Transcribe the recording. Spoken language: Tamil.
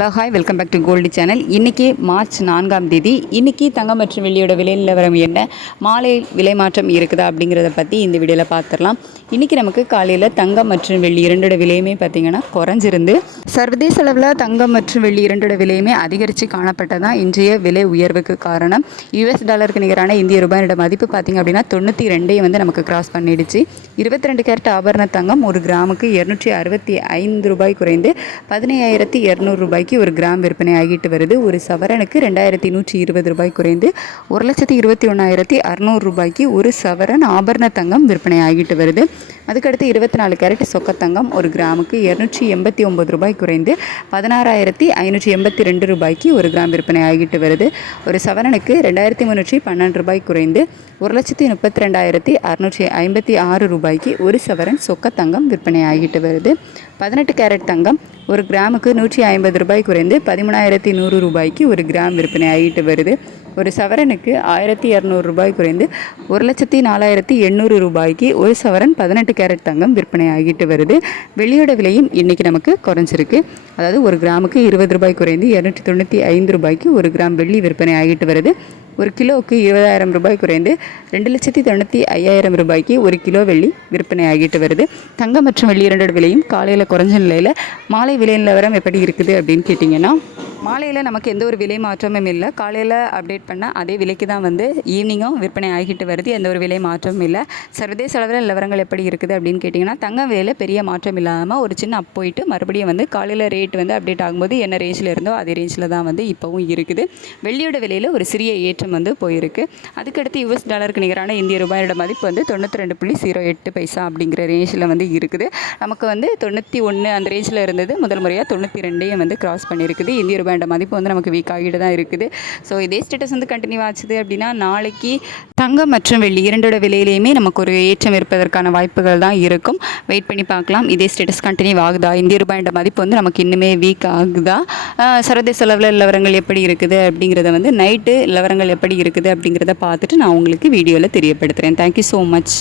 Hello hi, welcome back to gold channel. இன்றைக்கி மார்ச் 4ஆம் தேதி. இன்றைக்கி தங்கம் மற்றும் வெள்ளியோட விலை நிலவரம் என்ன, மாலை விலை மாற்றம் இருக்குதா அப்படிங்கிறத பற்றி இந்த வீடியோவில் பார்த்துடலாம். இன்றைக்கி நமக்கு காலையில் தங்கம் மற்றும் வெள்ளி இரண்டோட விலையுமே பார்த்திங்கன்னா குறைஞ்சிருந்து, சர்வதேச அளவில் தங்கம் மற்றும் வெள்ளி இரண்டோட விலையுமே அதிகரித்து காணப்பட்டதான் இன்றைய விலை உயர்வுக்கு காரணம். US டாலருக்கு நிகரான இந்திய ரூபாயோட மதிப்பு பார்த்திங்க அப்படின்னா 92 வந்து நமக்கு கிராஸ் பண்ணிடுச்சு. 22 கேரட் ஆபரண தங்கம் ஒரு கிராமுக்கு 265 ரூபாய் குறைந்து 15,200 ரூபாய்க்கு ஒரு கிராம் விற்பனை ஆகிட்டு வருது. ஒரு சவரனுக்கு 2,120 ரூபாய் குறைந்து 1,21,600 ரூபாய்க்கு ஒரு சவரன் ஆபரண தங்கம் விற்பனை ஆகிட்டு வருது. அதுக்கடுத்து 24 கேரட் சொக்கத்தங்கம் ஒரு கிராமுக்கு 289 ரூபாய் குறைந்து 16,582 ரூபாய்க்கு ஒரு கிராம் விற்பனை ஆகிட்டு வருது. ஒரு சவரனுக்கு 2,312 ரூபாய் குறைந்து 1,32,656 ரூபாய்க்கு ஒரு சவரன் சொக்கத்தங்கம் விற்பனை ஆகிட்டு வருது. 18 கேரட் தங்கம் ஒரு கிராமுக்கு 150 ரூபாய் குறைந்து 13,100 ரூபாய்க்கு ஒரு கிராம் விற்பனை ஆகிட்டு வருது. ஒரு சவரனுக்கு 1,200 ரூபாய் குறைந்து 1,04,800 ரூபாய்க்கு ஒரு சவரன் 18 கேரட் தங்கம் விற்பனை ஆகிட்டு வருது. வெள்ளியோட விலையும் இன்றைக்கி நமக்கு குறைஞ்சிருக்கு. அதாவது ஒரு கிராமுக்கு 20 ரூபாய் குறைந்து 295 ரூபாய்க்கு ஒரு கிராம் வெள்ளி விற்பனை ஆகிட்டு வருது. ஒரு கிலோவுக்கு 20,000 ரூபாய் குறைந்து 2,95,000 ரூபாய்க்கு ஒரு கிலோ வெள்ளி விற்பனை ஆகிட்டு வருது. தங்கம் மற்றும் வெள்ளி இரண்டோட விலையும் காலையில் குறைஞ்ச நிலையில் மாலை விலை நிலவரம் எப்படி இருக்குது அப்படின்னு கேட்டிங்கன்னா, மாலையில் நமக்கு எந்த ஒரு விலை மாற்றமும் இல்லை. காலையில் அப்டேட் பண்ண அதே விலைக்கு தான் வந்து ஈவினிங்கும் விற்பனை ஆகிட்டு வருது. எந்த ஒரு விலை மாற்றமும் இல்லை. சர்வதேச அளவில் நிலவரங்கள் எப்படி இருக்குது அப்படின்னு கேட்டிங்கன்னா, தங்க விலையில் பெரிய மாற்றம் இல்லாமல் ஒரு சின்ன அப் போயிட்டு மறுபடியும் வந்து காலையில் ரேட் வந்து அப்டேட் ஆகும்போது என்ன ரேஞ்சில் இருந்தோ அதே ரேஞ்சில் தான் வந்து இப்போவும் இருக்குது. வெள்ளியோட விலையில் ஒரு சிறிய ஏற்றம் வந்து போயிருக்கு. அதுக்கடுத்து US டாலருக்கு நிகரான இந்திய ரூபாயோட மதிப்பு வந்து 92.08 பைசா அப்படிங்கிற ரேஞ்சில் வந்து இருக்குது. நமக்கு வந்து 91 அந்த ரேஞ்சில் இருந்தது. முதல் முறையாக 92 வந்து கிராஸ் பண்ணியிருக்குது. இந்திய ரூபாயோட மதிப்பு வந்து நமக்கு வீக் ஆகிட்டு தான் இருக்குது. ஸோ இதே ஸ்டேட்டஸ் வந்து கண்டினியூ ஆச்சுது அப்படின்னா நாளைக்கு தங்கம் மற்றும் வெள்ளி இரண்டோட விலையிலையுமே நமக்கு ஒரு ஏற்றம் இருப்பதற்கான வாய்ப்புகள் தான் இருக்கும். வெயிட் பண்ணி பார்க்கலாம். இதே ஸ்டேட்டஸ் கண்டினியூ ஆகுதா, இந்திய ரூபாயோட மதிப்பு வந்து நமக்கு இன்னுமே வீக் ஆகுதா, சர்வதேச அளவில் நிலவரங்கள் எப்படி இருக்குது அப்படிங்கிறத வந்து நைட்டு நிலவரங்கள் எப்படி இருக்குது அப்படிங்கிறத பார்த்துட்டு நான் உங்களுக்கு வீடியோவில் தெரியப்படுத்துகிறேன். Thank you so much.